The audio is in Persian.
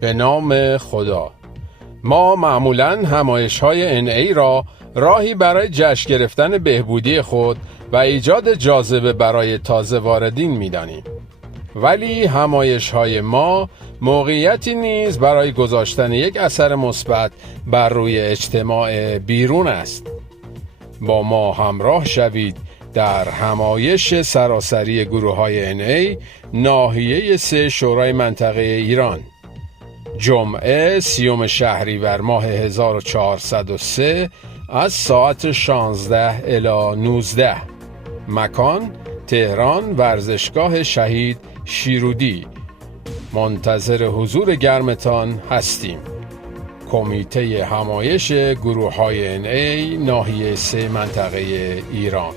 به نام خدا. ما معمولاً همایش‌های NA را راهی برای جشن گرفتن بهبودی خود و ایجاد جاذبه برای تازه واردین می‌دانیم. ولی همایش‌های ما موقعیتی نیز برای گذاشتن یک اثر مثبت بر روی اجتماع بیرون است. با ما همراه شوید در همایش سراسری گروه‌های NA ناحیه 3 شورای منطقه ایران، جمعه 30 شهریور ماه 1403 از ساعت 16 الی 19. مکان تهران، ورزشگاه شهید شیرودی. منتظر حضور گرمتان هستیم. کمیته همایش گروه‌های NA ناحیه 3 منطقه ایران.